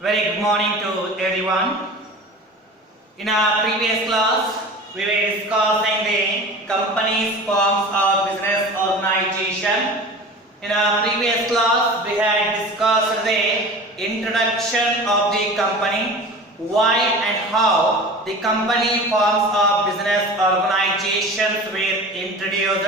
Very good morning to everyone. In our previous class, we were discussing the company's forms of business organization. In our previous class, we had discussed the introduction of the company, why and how the company forms of business organizations were introduced,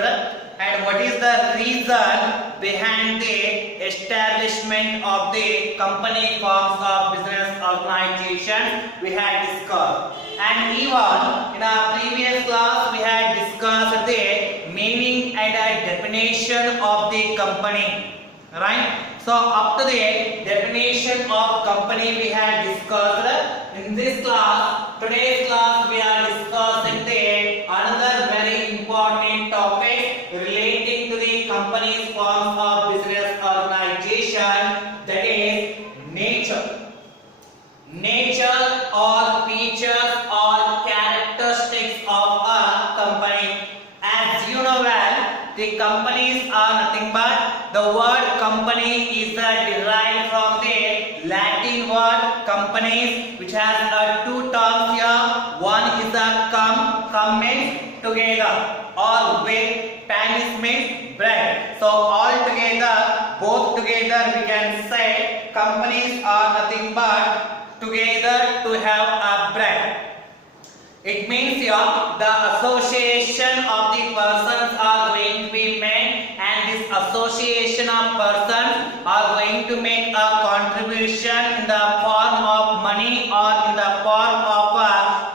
and what is the reason behind the establishment of the company forms of business organization we had discussed. And even in our previous class we had discussed the meaning and a definition of the company, right? So up to the definition of company we had discussed. In this class, today's class we are discussing the another very important topic relating to the company's forms of business organization, that is nature. Nature or features or characteristics of a company. As you know well, the companies are nothing but the word company is derived from the Latin word companies, which has two terms here. One is a come means together, or with, panis means bread. So all together, both together we can say companies are nothing but together to have a bread. It means here the association of the persons are going to be made, and this association of persons are going to make a contribution in the form of money or in the form of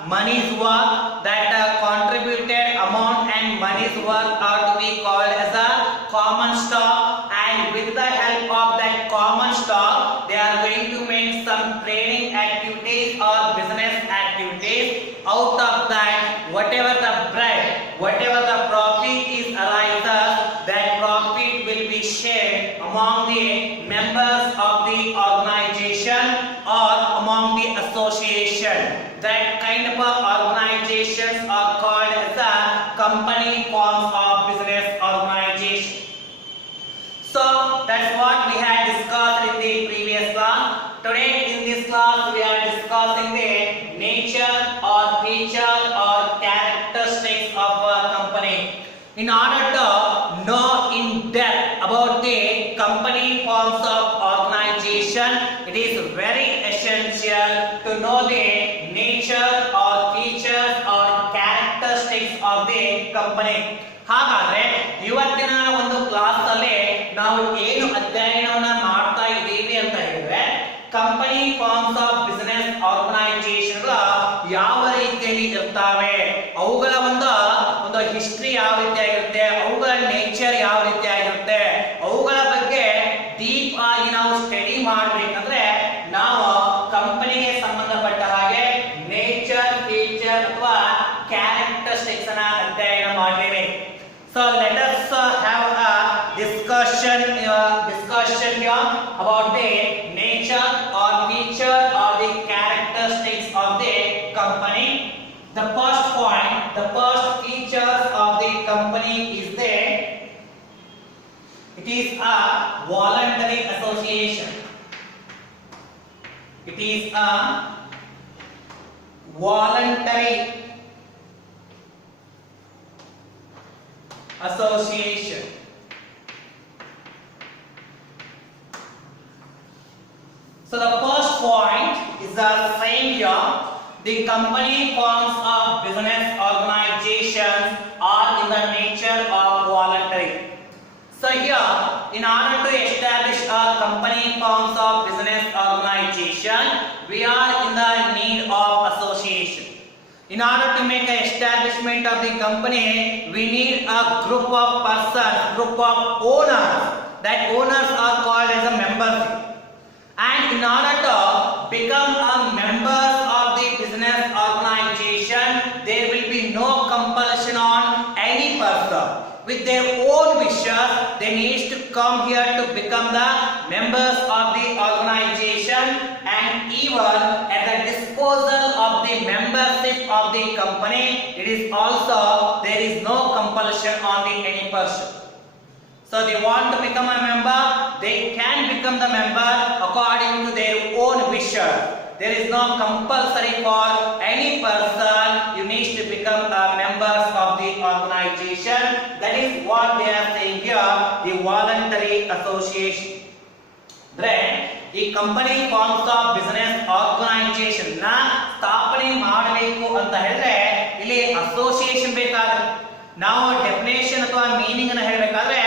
money's work. That contributed amount and money's work are to be called as a common stock, and with the help of that common stock they are going to make some trading activities or business activities. Out of that, whatever the bread, whatever the profit is arises, that profit will be shared among the members of the organization or among the association. That kind of organizations are called as a company forms of business organization. So that's what we had discussed in the previous class. Today in this class we are discussing the nature or feature or characteristics of a company. In order to know in depth about the company forms of organization, it is very essential to know the nature or features or characteristics of the company. ಹಾಗಾದ್ರೆ ಇವತ್ತಿನ ಒಂದು class ಅಲ್ಲಿ ನಾವು ಏನು ಅಧ್ಯಯನವನ್ನ ಮಾಡ್ತಾ ಇದ್ದೀವಿ ಅಂತ ಹೇಳಿದ್ರೆ, ಕಂಪನಿ ಫಾರ್ಮ್ಸ್ ಆಫ್ ಬಿಸಿನೆಸ್ ಆರ್ಗನೈಸೇಷನ್ಗಳು ಯಾವ ರೀತಿಯಲ್ಲಿ ಇರ್ತವೆ, ಅವುಗಳ ಒಂದು ಹಿಸ್ಟ್ರಿ ಯಾವ ರೀತಿಯಾಗಿರುತ್ತೆ, ಅವುಗಳ ನೇಚರ್ ಯಾವ ರೀತಿಯಾಗಿರುತ್ತೆ, ಅವುಗಳ ಬಗ್ಗೆ ಡೀಪ್ ಆಗಿ ನಾವು ಸ್ಟಡಿ ಮಾಡಬೇಕಂದ್ರೆ ನಾವು ಕಂಪನಿಗೆ ಸಂಬಂಧಪಟ್ಟ ಹಾಗೆ ನೇಚರ್, ಫೀಚರ್ ಅಥವಾ ಕ್ಯಾರೆಕ್ಟರಿಸ್ಟಿಕ್ಸ್ ಅನ್ನ ಅಧ್ಯಯನ ಮಾಡಬೇಕು. So let us have a discussion here about the nature or feature or the characteristics of the company. The first point, the first features of the company is that it is a voluntary association. It is a voluntary association. So the first point is the same here. The company forms of business organizations are in the nature of voluntary. So here, in order to establish a company forms of business organization, we are in the need of association. In order to make an establishment of the company, we need a group of persons, group of owners. That owners are called as a members. And in order to become a members of the business organization, there will be no compulsion on any person. With their own wishes, they need to come here to become the members of the organization, and even at the disposal of the membership of the company, it is also there is no compulsion on the any person. So they want to become a member, they can become become the member according to their own wishes. There is no compulsory for any person you need to become a members of the organization. That is what they are saying here, the voluntary association. ಈ company forms of business organisation ನ ಸ್ಥಾಪನೆ ಮಾಡಬೇಕು ಅಂತ ಹೇಳಿದ್ರೆ ಇಲ್ಲಿ association ಬೇಕಾಗುತ್ತೆ. ನಾವು definition ಅಥವಾ ಮೀನಿಂಗ್ ಅನ್ನು ಹೇಳಬೇಕಾದ್ರೆ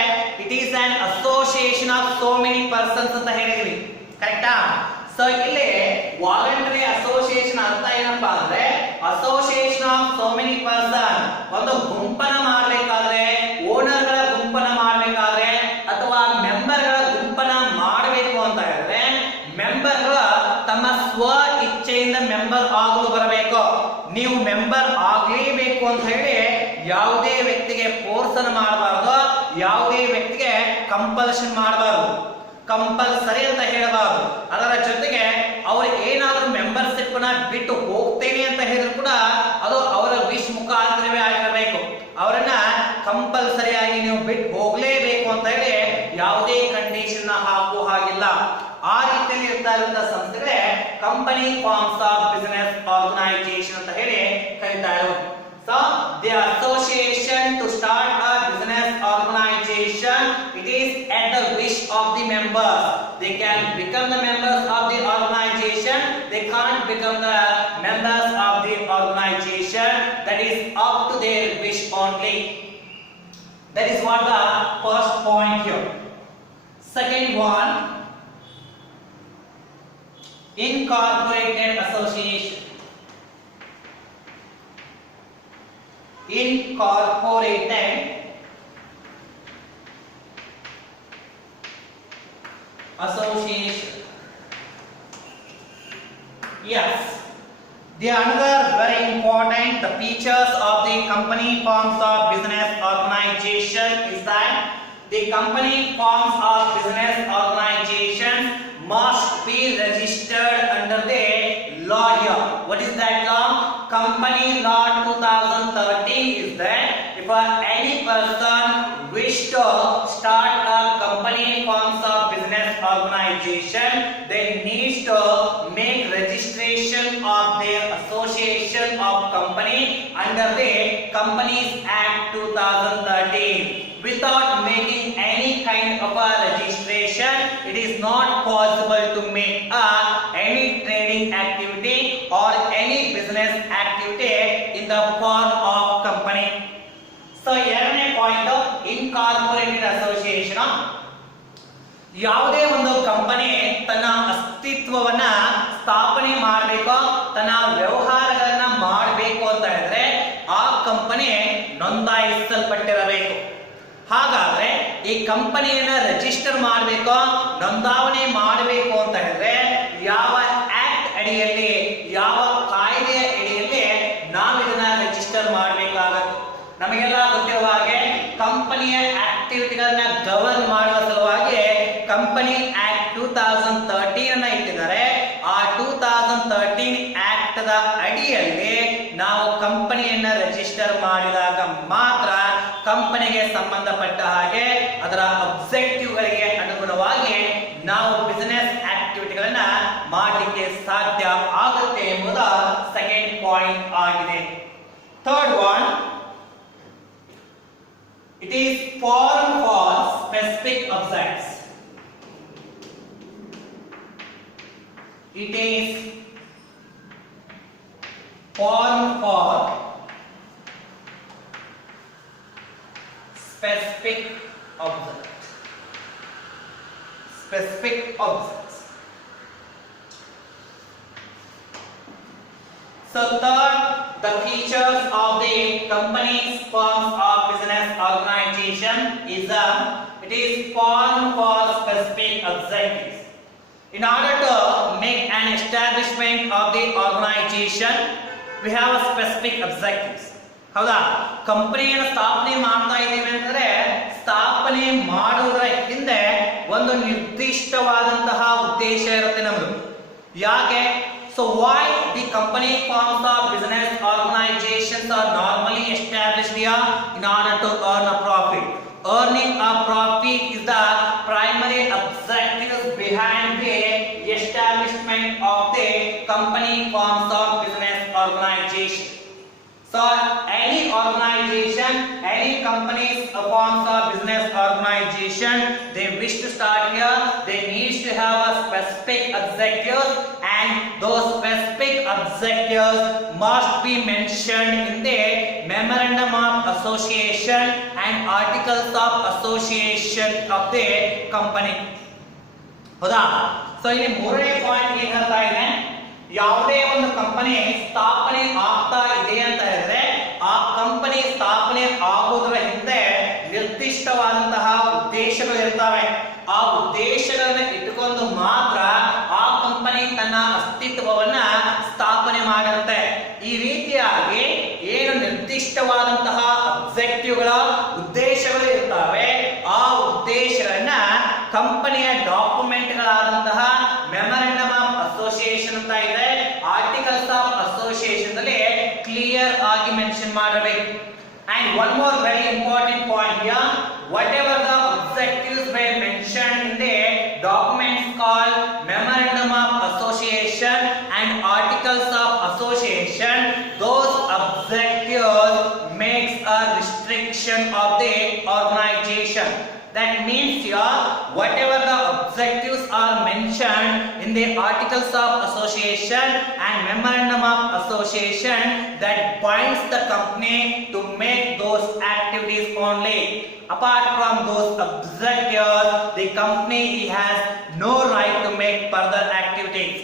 it is on association of so many persons ಅಂತ ಹೇಳಿದ್ವಿ, ಕರೆಕ್ಟಾ? ಸೊ ಇಲ್ಲಿ ವಾಲಂಟರಿ ಅಸೋಸಿಯೇಷನ್ ಅರ್ಥ ಏನಪ್ಪಾ ಅಂದ್ರೆ association of so many person, ಒಂದು ಗುಂಪನ್ನ ಮಾಡಬೇಕಾದ್ರೆ, ಓನರ್ ಗಳ ಗುಂಪನ್ನ ಮಾಡಬೇಕಾದ್ರೆ ಅಥವಾ ಮೆಂಬರ್ ಗಳ ಗುಂಪನ್ನ ಮಾಡಬೇಕು ಅಂತ ಹೇಳಿದ್ರೆ ಮೆಂಬರ್ಗಳು ತಮ್ಮ ಸ್ವ ಇಚ್ಛೆಯಿಂದ ಮೆಂಬರ್ ಆಗಲು ಬರಬೇಕು. ನೀವು ಮೆಂಬರ್ ಆಗಲೇಬೇಕು ಅಂತ ಹೇಳಿ ಯಾವುದೇ ವ್ಯಕ್ತಿಗೆ ಫೋರ್ಸ್ ಅನ್ನು ಮಾಡಬಾರದು, ಯಾವುದೇ ವ್ಯಕ್ತಿಗೆ ಕಂಪಲ್ಷನ್ ಮಾಡಬಾರದು, ಕಂಪಲ್ಸರಿ ಅಂತ ಹೇಳಬಾರದು. ಅದರ ಜೊತೆಗೆ ಅವರು ಏನಾದರೂ ಮೆಂಬರ್ಶಿಪ್ ನ ಬಿಟ್ಟು ಹೋಗ್ತೇನೆ ಅಂತ ಹೇಳಿದ್ರು ಕೂಡ ಅದು ಅವರ ವಿಶ್ ಮುಖಾಂತರವೇ ಆಗಿರಬೇಕು. ಅವರನ್ನ ಕಂಪಲ್ಸರಿ ಆಗಿ ನೀವು ಬಿಟ್ಟು ಹೋಗ್ಲೇಬೇಕು ಅಂತ ಹೇಳಿ ಯಾವುದೇ ಕಂಡೀಷನ್ ಹಾಕುವ ಹಾಗಿಲ್ಲ. ಆ ರೀತಿಯಲ್ಲಿ ಇರ್ತಾ ಇರುವಂತಹ ಸಂಸ್ಥೆಗಳೇ company forms of business organisation ಅಂತ ಹೇಳಿ ಕರೀತಾ ಇರೋದು. So the association to start a business organization, it is at the wish of the members. They can become the members of the organization, they can't become the members of the organization. That is up to their wish only. That is what the first point here. Second one, incorporated association. Incorporated association. Yes, the another very important the features of the company forms of business organization is that the company forms of business organization must be registered under the law here. What is that law? Company Law 2013 is that if any person wish to start a company forms of business organization, they need to make registration of their association of company under the Companies Act 2013. Without making any kind of a registration, it is not possible to make any trading activity or any business activity in the form of company. So ಎರಡನೇ point incorporated association. ಯಾವುದೇ ಒಂದು company ತನ್ನ ಅಸ್ತಿತ್ವವನ್ನ ಸ್ಥಾಪನೆ ಮಾಡಬೇಕು, ತನ್ನ ವ್ಯವಹಾರಗಳನ್ನ ಮಾಡಬೇಕು ಅಂತ ಹೇಳಿದ್ರೆ ಆ ಕಂಪನಿ ನೋಂದಾಯಿಸಲ್ಪಟ್ಟಿರಬೇಕು. ಹಾಗಾದ್ರೆ ಈ ಕಂಪನಿಯನ್ನ ರಿಜಿಸ್ಟರ್ ಮಾಡಬೇಕು, ನೋಂದಾವಣೆ ಮಾಡಬೇಕು ಅಂತ ಹೇಳಿದ್ರೆ ಯಾವ ಆಕ್ಟ್ ಅಡಿಯಲ್ಲಿ, ಯಾವ ಕಾಯ್ದೆಯ ಅಡಿಯಲ್ಲಿ ನಾವು ಇದನ್ನ ರಿಜಿಸ್ಟರ್ ಮಾಡಬೇಕಾಗುತ್ತೆ? ನಮಗೆಲ್ಲ ಗೊತ್ತಿರುವ ಹಾಗೆ ಕಂಪನಿಯ ಆಕ್ಟಿವಿಟಿಗಳನ್ನ ಗವರ್ನ್ ಮಾಡುವ ಸಲುವಾಗಿ ಕಂಪನಿ ಆಕ್ಟ್ 2013 ಅನ್ನ ಇಟ್ಟಿದ್ದಾರೆ. ಆ 2013 ಆಕ್ಟ್ ದ ಅಡಿಯಲ್ಲಿ ನಾವು ಕಂಪನಿಯನ್ನ ರಿಜಿಸ್ಟರ್ ಮಾಡಿದಾಗ ಮಾತ್ರ ಕಂಪನಿಗೆ ಸಂಬಂಧಪಟ್ಟ ಹಾಗೆ ಅದರ ಅಬ್ಜೆಕ್ಟಿವ್ ಗಳಿಗೆ ಅನುಗುಣವಾಗಿ ನಾವು ಬಿಸಿನೆಸ್ ಆಕ್ಟಿವಿಟಿಗಳನ್ನ ಮಾಡಲಿಕ್ಕೆ ಸಾಧ್ಯ ಆಗುತ್ತೆ ಎಂಬುದು ಸೆಕೆಂಡ್ ಪಾಯಿಂಟ್ ಆಗಿದೆ. Third one, it is formed for specific objects. It is formed for specific object. Specific objects. So third, the features of the company's forms of business organization is it is formed for specific objectives. In order to make an establishment of the organization, we have a specific objectives. ಹೌದಾ? ಕಂಪನಿಯನ್ನು ಸ್ಥಾಪನೆ ಮಾಡ್ತಾ ಇದ್ದೀವಿ ಅಂದ್ರೆ ಸ್ಥಾಪನೆ ಮಾಡುವುದರ ಹಿಂದೆ ಒಂದು ನಿರ್ದಿಷ್ಟವಾದಂತಹ ಉದ್ದೇಶ ಇರುತ್ತೆ ನಮ್ಮದು. ಯಾಕೆ? So why the company forms of business organizations are normally established here? In order to earn a profit. Earning a profit is the primary objective behind the establishment of the company forms of business organization. So any organization, any company's forms of business organization, they wish to start here, they need to have a specific objectives, and those specific objectives must be mentioned in the memorandum of association and articles of association of the company. ಹೌದಾ? So ಇಲ್ಲಿ ಮೂರನೇ point ಏನ್ ಹೇಳ್ತಾ ಇದೆ, ಯಾವುದೇ ಒಂದು company ಸ್ಥಾಪನೆ ಆಗ್ತಾ ಇದೆ ಅಂತ ಹೇಳಿದ್ರೆ ಆ ಕಂಪನಿ ಸ್ಥಾಪನೆ ಆಗೋದರ ಹಿಂದೆ ನಿರ್ದಿಷ್ಟವಾದಂತಹ ಉದ್ದೇಶಗಳು ಇರ್ತವೆ. ಆ ಉದ್ದೇಶಗಳನ್ನ ಇಟ್ಟುಕೊಂಡು ಮಾತ್ರ ಆ ಕಂಪನಿ ತನ್ನ ಅಸ್ತಿತ್ವವನ್ನ ಸ್ಥಾಪನೆ ಮಾಡಿರುತ್ತೆ. ಈ ರೀತಿಯಾಗಿ ಏನು ನಿರ್ದಿಷ್ಟವಾದಂತಹ ಅಬ್ಜೆಕ್ಟಿವ್ಗಳ ಉದ್ದೇಶಗಳು ಇರ್ತವೆ, ಆ ಉದ್ದೇಶಗಳನ್ನ ಕಂಪನಿಯ ಡಾಕ್ಯುಮೆಂಟ್ಗಳಾದಂತಹ ಮೆಮೊರಂಡಮ್ ಆಫ್ ಅಸೋಸಿಯೇಷನ್ ಅಂತ ಇದೆ, ಆರ್ಟಿಕಲ್ಸ್ ಆಫ್ ಅಸೋಸಿಯೇಷನ್ ದಲ್ಲಿ ಕ್ಲಿಯರ್ ಆಗಿ ಮೆನ್ಷನ್ ಮಾಡಬೇಕು. And one more very important point here, whatever the objectives were mentioned in the documents called memorandum of association and articles of association, those objectives makes a restriction of the organization. That means here, whatever the objectives are mentioned in the articles of association and memorandum of association, that binds the company to make those activities only. Apart from those objectives, the company has no right to make further activities.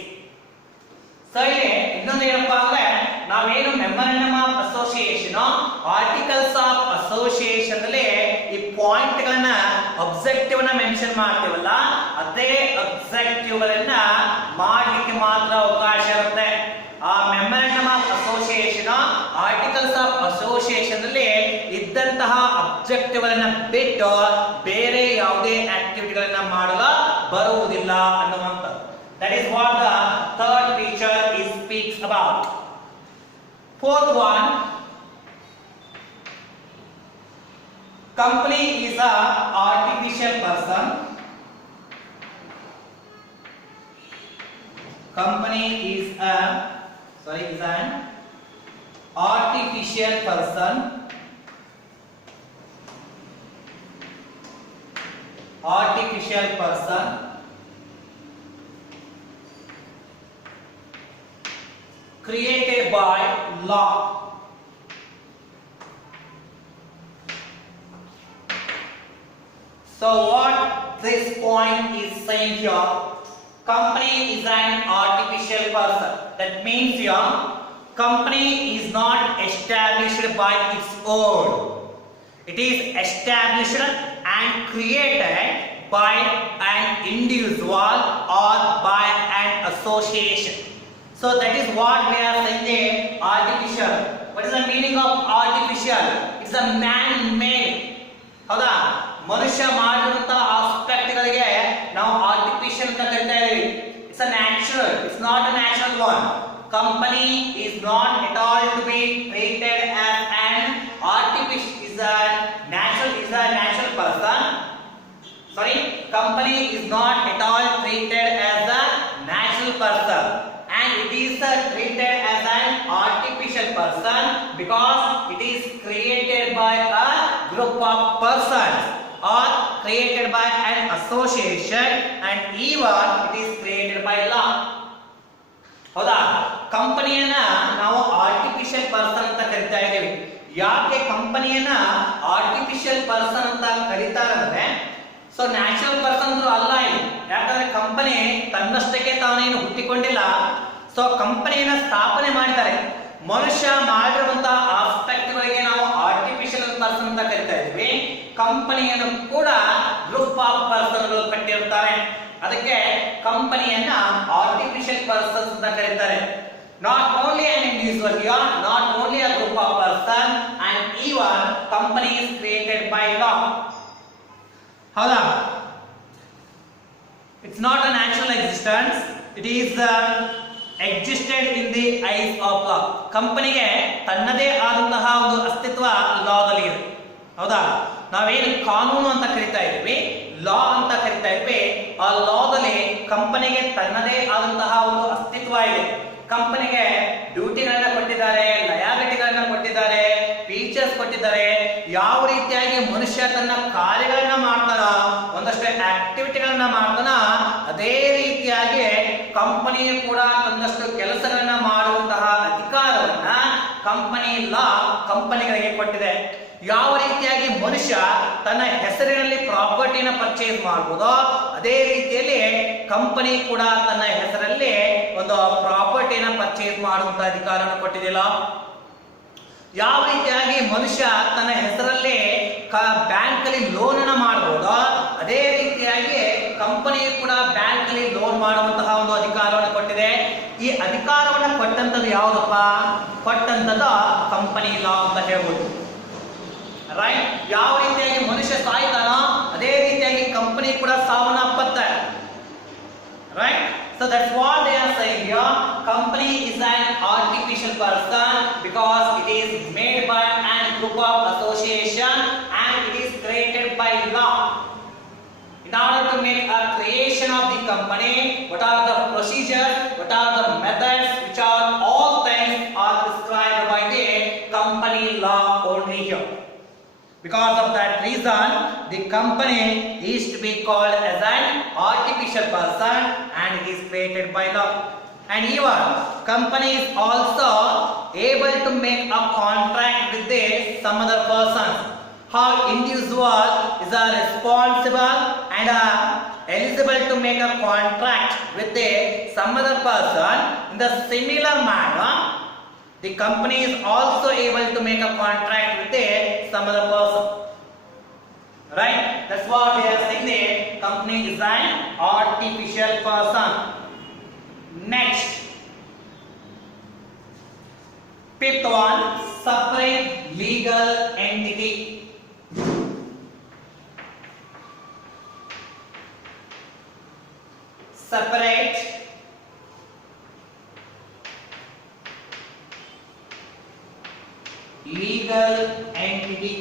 So ಇಲ್ಲಿ ಇನ್ನೊಂದು ಏನಪ್ಪಾ ಅಂದ್ರೆ, ನಾವೇನು memorandum of association, articles of association ಅಲ್ಲಿ ಈ point ಗಳನ್ನ objective ನ mention ಮಾಡ್ತೀವಲ್ಲ, ಅದೇ ಅಬ್ಜೆಕ್ಟಿವ್ ಗಳನ್ನ ಮಾಡಲಿಕ್ಕೆ ಮಾತ್ರ ಅವಕಾಶ ಇರುತ್ತೆ. ಆ memorandum of association, articles of association ಅಲ್ಲಿ ಇದ್ದಂತಹ ಅಬ್ಜೆಕ್ಟಿವ್ ಗಳನ್ನ ಬಿಟ್ಟು ಬೇರೆ ಯಾವುದೇ ಆಕ್ಟಿವಿಟಿಗಳನ್ನ ಮಾಡಲು ಬರುವುದಿಲ್ಲ ಅನ್ನುವಂಥದ್ದು. That is what the third feature is speaks about. Fourth one, company is a artificial person. Company is an artificial person. Artificial person created by law. So what this point is saying here, company is an artificial person. That means here, company is not established by its own. It is established and created by an individual or by an association. So that is what we are saying artificial. What is the meaning of artificial? It's a man-made. ಹೌದಾ? ಮನುಷ್ಯ ಮಾಡಿರುವಂತಹ aspect ಗಳಿಗೆ ನಾವು artificial ಅಂತ ಕರೀತಾ ಇದೀವಿ. It's a natural. It's not a natural one. Company is not at all to be treated as an artificial. Is a natural person. Sorry, company is not at all treated as a natural person. And it is treated as an artificial person because it is created by a group of persons or created by an association, and even it is created by law. ಹೌದಾ? ಕಂಪನಿಯನ್ನ ನಾವು artificial person ಅಂತ ಕರಿತಾ ಇದ್ದೀವಿ. ಯಾಕೆ ಕಂಪನಿಯನ್ನ artificial person ಅಂತ ಕರೀತಾರಂದ್ರೆ, so natural person ಅಲ್ಲ ಇದು. ಯಾಕಂದ್ರೆ ಕಂಪನಿ ತನ್ನಷ್ಟಕ್ಕೆ ತಾನೇನು ಹುಟ್ಟಿಕೊಂಡಿಲ್ಲ. ಸೊ ಕಂಪನಿಯನ್ನ ಸ್ಥಾಪನೆ ಮಾಡಿದ್ದಾರೆ. ಮನುಷ್ಯ ಮಾಡಿರುವಂತಹ ಆಸ್ಪೆಕ್ಟ್ ಗಳಿಗೆ ನಾವು ಆರ್ಟಿಫಿಷಿಯಲ್ ಪರ್ಸನ್ ಅಂತ ಕರಿತಾ ಇದ್ದೀವಿ. ಕಂಪನಿಯನ್ನು ಕೂಡ ಗ್ರೂಪ್ ಆಫ್ ಪರ್ಸನ್ಗಳು ಕಟ್ಟಿರ್ತಾರೆ. ಅದಕ್ಕೆ ಕಂಪನಿಯನ್ನ ಆರ್ಟಿಫಿಷಿಯಲ್ ಪರ್ಸನ್ಸ್ ಅಂತ ಕರೀತಾರೆ. Not only an individual here, not only a group of person, and even company is created by law. ಹೌದಾ? It's not a natural existence. It is existed in the eyes of law. ಕಂಪನಿಗೆ ತನ್ನದೇ ಆದಂತಹ ಒಂದು ಅಸ್ತಿತ್ವ ಲಾದಲ್ಲಿ ಇದೆ. ಹೌದಾ? ನಾವೇನು ಕಾನೂನು ಅಂತ ಕರಿತಾ ಇದ್ದೀವಿ, ಲಾ ಅಂತ ಕರಿತಾ ಇದ್ವಿ, ಆ ಲಾದಲ್ಲಿ ಕಂಪನಿಗೆ ತನ್ನದೇ ಆದಂತಹ ಒಂದು ಅಸ್ತಿತ್ವ ಇದೆ. ಕಂಪನಿಗೆ ಡ್ಯೂಟಿಗಳನ್ನ ಕೊಟ್ಟಿದ್ದಾರೆ, ಲಯಾಬಿಲಿಟಿಗಳನ್ನ ಕೊಟ್ಟಿದ್ದಾರೆ, ಫೀಚರ್ಸ್ ಕೊಟ್ಟಿದ್ದಾರೆ. ಯಾವ ರೀತಿಯಾಗಿ ಮನುಷ್ಯ ತನ್ನ ಕಾರ್ಯಗಳನ್ನ ಮಾಡ್ತಾನ, ಒಂದಷ್ಟು ಆಕ್ಟಿವಿಟಿಗಳನ್ನ ಮಾಡ್ತಾನ, ಅದೇ ರೀತಿಯಾಗಿ ಕಂಪನಿಯು ಕೂಡ ತನ್ನಷ್ಟು ಕೆಲಸಗಳನ್ನ ಮಾಡುವಂತಹ ಅಧಿಕಾರವನ್ನ ಕಂಪನಿ ಲಾ ಕಂಪನಿಗಳಿಗೆ ಕೊಟ್ಟಿದೆ. ಯಾವ ರೀತಿಯಾಗಿ ಮನುಷ್ಯ ತನ್ನ ಹೆಸರಿನಲ್ಲಿ ಪ್ರಾಪರ್ಟಿನ ಪರ್ಚೇಸ್ ಮಾಡಬಹುದೋ ಅದೇ ರೀತಿಯಲ್ಲಿ ಕಂಪನಿ ಕೂಡ ತನ್ನ ಹೆಸರಲ್ಲಿ ಒಂದು ಪ್ರಾಪರ್ಟಿನ ಪರ್ಚೇಸ್ ಮಾಡುವಂತ ಅಧಿಕಾರವನ್ನು ಕೊಟ್ಟಿದಿಲ್ಲ. ಯಾವ ರೀತಿಯಾಗಿ ಮನುಷ್ಯ ತನ್ನ ಹೆಸರಲ್ಲಿ ಬ್ಯಾಂಕ್ ಅಲ್ಲಿ ಲೋನ್ ಅನ್ನ ಮಾಡಬಹುದೋ ಅದೇ ರೀತಿಯಾಗಿ ಕಂಪನಿ ಕೂಡ ಬ್ಯಾಂಕ್ ಅಲ್ಲಿ ಲೋನ್ ಮಾಡುವಂತಹ ಒಂದು ಅಧಿಕಾರವನ್ನು ಕೊಟ್ಟಿದೆ. ಈ ಅಧಿಕಾರವನ್ನು ಕೊಟ್ಟಂತದ್ದು ಯಾವುದಪ್ಪ? ಕೊಟ್ಟಂತದ್ದು ಕಂಪನಿ ಲಾ ಅಂತ ಹೇಳ್ಬೋದು. ರೈಟ್? ಯಾವ ರೀತಿಯಾಗಿ ಮನುಷ್ಯ ಸಾಯ್ತಾನೋ ಅದೇ ರೀತಿಯಾಗಿ ಕಂಪನಿ ಕೂಡ ಸಾವನ್ನಪ್ಪತ್ತೆ. Right? So that's what they are saying here. Company is an artificial person because it is made by a group of association and it is created by law. In order to make a creation of the company, what are the procedures, what are the methods, which are all things are prescribed by the company law only here. Because of that reason, the company is to be called as an artificial person and it is created by law. And even company is also able to make a contract with some other person. How individual is responsible and eligible to make a contract with some other person, in the similar manner the company is also able to make a contract with some other person. Right? That's what they are saying. The company is an artificial person. Next, fifth one, separate legal entity. Separate legal entity.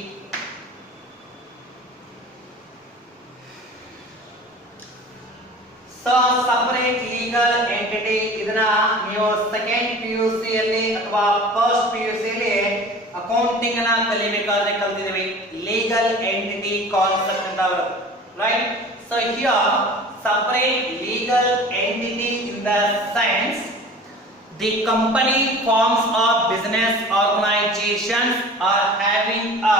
So separate legal entity ಇದನ್ನ ನೀವು second PUC ಅಲ್ಲಿ ಅಥವಾ first PUC ಅಲ್ಲಿ accounting ಅನ್ನ ಕಲಿಬೇಕಾದ್ರೆ ಕಲ್ತಿದ್ದೀವಿ. Legal entity concept ಅಂತ ಅವರು. Right? So here separate legal entity in the sense the company forms or business organizations are having a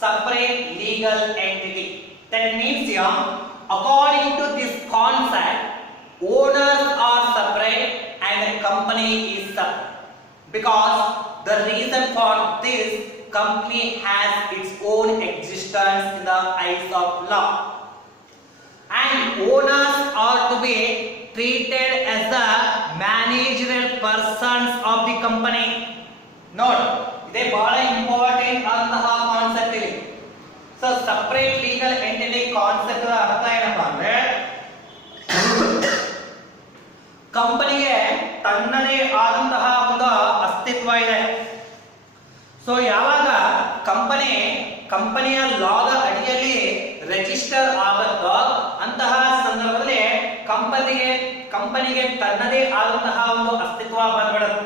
separate legal entity. That means here, according to this concept, owners are separate and the company is separate. Because the reason for this, company has its own existence in the eyes of law. And owners are to be treated as the managerial persons of the company. Note, ಇದೆ ಬಹಳ important ಅಂತಹ concept ಇಲ್ಲಿ. So separate legal entity concept ಅರ್ಥ ಏನಪ್ಪಾ ಅಂದ್ರೆ ಕಂಪನಿಗೆ ತನ್ನದೇ ಆದಂತಹ ಒಂದು ಅಸ್ತಿತ್ವ ಇದೆ. ಸೊ ಯಾವಾಗ ಕಂಪನಿಯ ಲಾದ ಅಡಿಯಲ್ಲಿ ರಿಜಿಸ್ಟರ್ ಆಗುತ್ತೋ ಅಂತಹ ಸಂದರ್ಭದಲ್ಲಿ ಕಂಪನಿಗೆ ತನ್ನದೇ ಆದಂತಹ ಒಂದು ಅಸ್ತಿತ್ವ ಬಂದ್ಬಿಡುತ್ತೆ.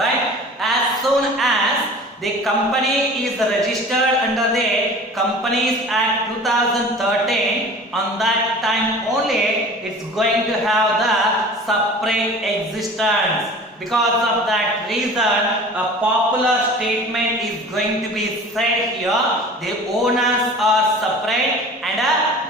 Right? as soon as the company is registered under the Companies Act 2013, on that time only it's going to have the separate existence. Because of that reason, a popular statement is going to be said here: the owners are separate and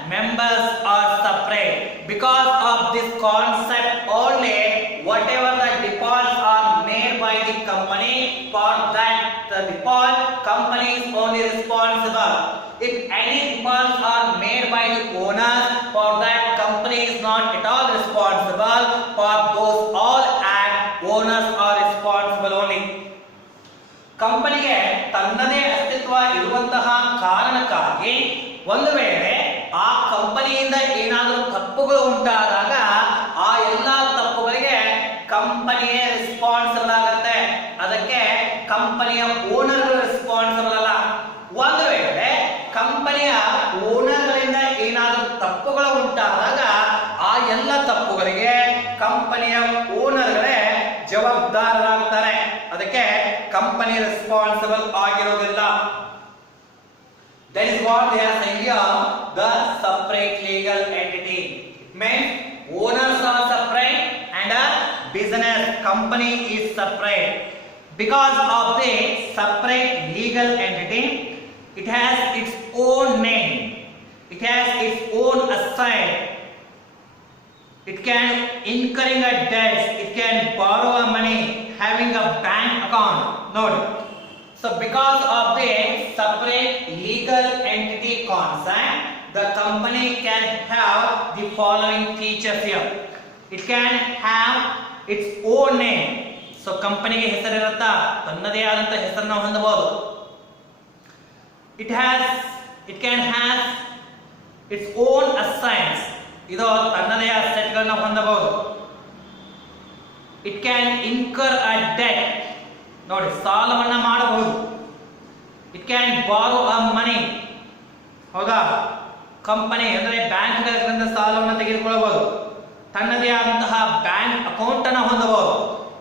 members are separate. Because of this concept only, whatever the defaults are made by the company, for that the default company is only responsible. If any defaults are made by the owners, for that company is not at all responsible. For those all owners are responsible only. ಕಂಪನಿಗೆ ತನ್ನದೇ ಅಸ್ತಿತ್ವ ಇರುವಂತಹ ಕಾರಣಕ್ಕಾಗಿ ಒಂದು ವೇಳೆ ಆ ಕಂಪನಿಯಿಂದ ಏನಾದರೂ ತಪ್ಪುಗಳು ಉಂಟಾದಾಗ ಆ ಎಲ್ಲ ತಪ್ಪುಗಳಿಗೆ ಕಂಪನಿಯೇ ರೆಸ್ಪಾನ್ಸಿಬಲ್ ಆಗುತ್ತೆ. ಅದಕ್ಕೆ ಕಂಪನಿಯ ಓನರ್ ರೆಸ್ಪಾನ್ಸಿಬಲ್ ಅಲ್ಲ. ಒಂದು ವೇಳೆ ಕಂಪನಿಯ ಓನರ್ಗಳಿಂದ ಏನಾದರೂ ತಪ್ಪುಗಳು ಉಂಟಾದಾಗ ಎಲ್ಲ ತಪ್ಪುಗಳಿಗೆ ಕಂಪನಿಯ ಓನರ್ಗಳೇ ಜವಾಬ್ದಾರರಾಗ್ತಾರೆ. ಅದಕ್ಕೆ ಕಂಪನಿ ರೆಸ್ಪಾನ್ಸಿಬಲ್ ಆಗಿರೋದಿಲ್ಲ. That is what they are saying here, the separate legal entity. It means owners are separate and a business company is separate. Because of the separate legal entity, it has its own name, it has its own asset, it can incurring a debt, it can borrow a money, having a bank account. Note. So because of the separate legal entity concept, the company can have the following features here. It can have its own name. So ಕಂಪನಿಗೆ ಹೆಸರಿರುತ್ತಾ, ತನ್ನದೇ ಆದಂತ ಹೆಸರನ್ನು ಹೊಂದಬಹುದು. It can have its own assets. ಇದು ತನ್ನದೇ ಅಸೆಟ್ಗಳನ್ನು ಹೊಂದಬಹುದು. It can incur a debt. ನೋಡಿ, ಸಾಲವನ್ನ ಮಾಡಬಹುದು. It can borrow a money. ಹೌದಾ, ಕಂಪನಿ ಅಂದ್ರೆ ಬ್ಯಾಂಕ್ಗಳಿಂದ ಸಾಲವನ್ನು ತೆಗೆದುಕೊಳ್ಳಬಹುದು. ತನ್ನದೇ ಆದಂತಹ ಬ್ಯಾಂಕ್ ಅಕೌಂಟ್ ಅನ್ನು ಹೊಂದಬಹುದು.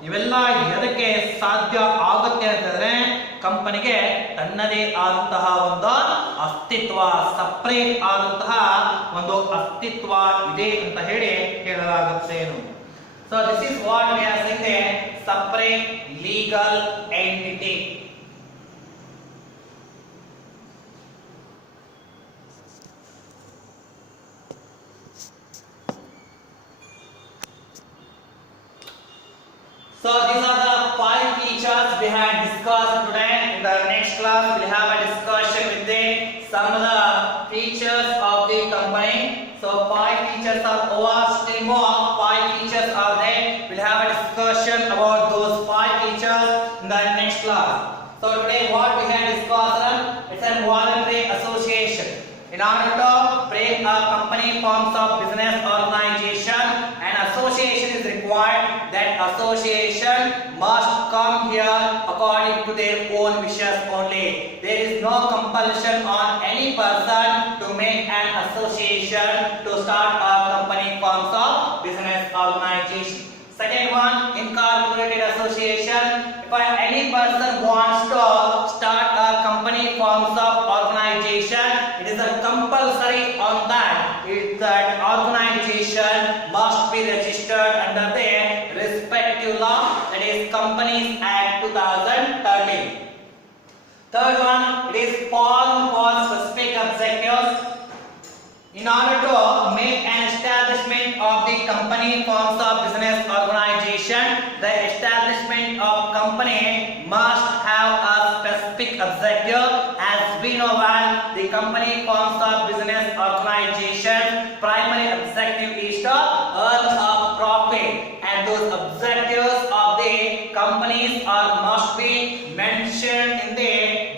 ಇವೆಲ್ಲ ಎದಕ್ಕೆ ಸಾಧ್ಯ ಆಗುತ್ತೆ ಅಂತಂದ್ರೆ ಕಂಪನಿಗೆ ತನ್ನದೇ ಆದಂತಹ ಒಂದು ಅಸ್ತಿತ್ವ, ಸಪರೇಟ್ ಆದಂತಹ ಒಂದು ಅಸ್ತಿತ್ವ ಇದೆ ಅಂತ ಹೇಳಲಾಗುತ್ತೆ. So this is what we are saying, the separate legal entity. So these are the 5 features we had discussed today. In the next class we will have a discussion with some of the features of the company. So 5 features are over, still more 5 features are there. We'll have a discussion about those 5 features in the next class. So today what we had discussed, it's a voluntary association. In order to break a company forms of business organization, an association is required. That association must come here according to their own wishes only. There is no compulsion on any person to make an association to start a company forms of business organization. Second one, incorporated association. If any person wants to start a company forms of organization, it is a compulsory on that organization must be registered under the respective law, that is Companies Act 2013. Third one, it is formed for specific objectives. In order to make an establishment of the company forms of business organization, the establishment of company must have a specific objective. As we know well, the company forms of business organization primary objective is to earn a profit, and those objectives of the companies must be mentioned in the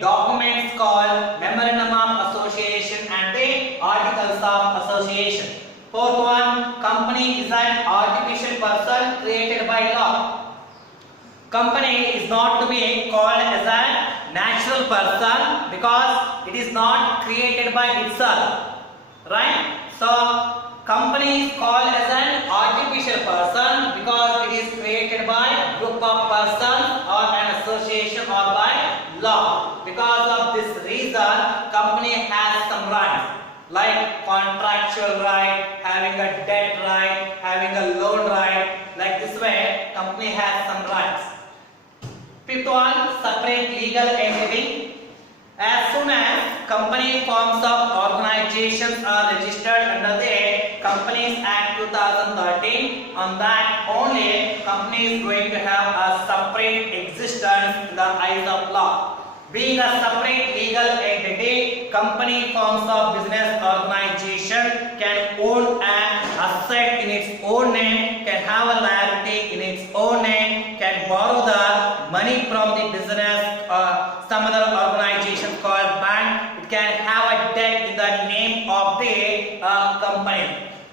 documents called Memorandum of Association and the Articles of Association. Fourth one, company is an artificial person created by law. Company is not to be called as a natural person because it is not created by itself, right? So company is called as an artificial person because it is created by group of persons or an association or by law. Because of this reason, company has some rights like contractual right, having a debt right, having a loan right. Like this way, company has some rights. Fifth one, separate legal entity. As soon as company forms of organizations are registered under the Companies Act 2013, on that only company is going to have a separate existence in the eyes of law. Being a separate legal entity, company forms of business organization can own an asset in its own name, can have a liability in its own name, can borrow the money from the business or some other organization called bank. It can have a debt in the name of the company.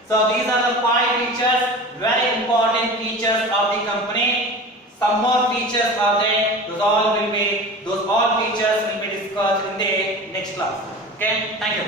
So these are the 5 features, very important features of the company. Some more features are there. Those all features will be discussed in the next class. Okay, thank you.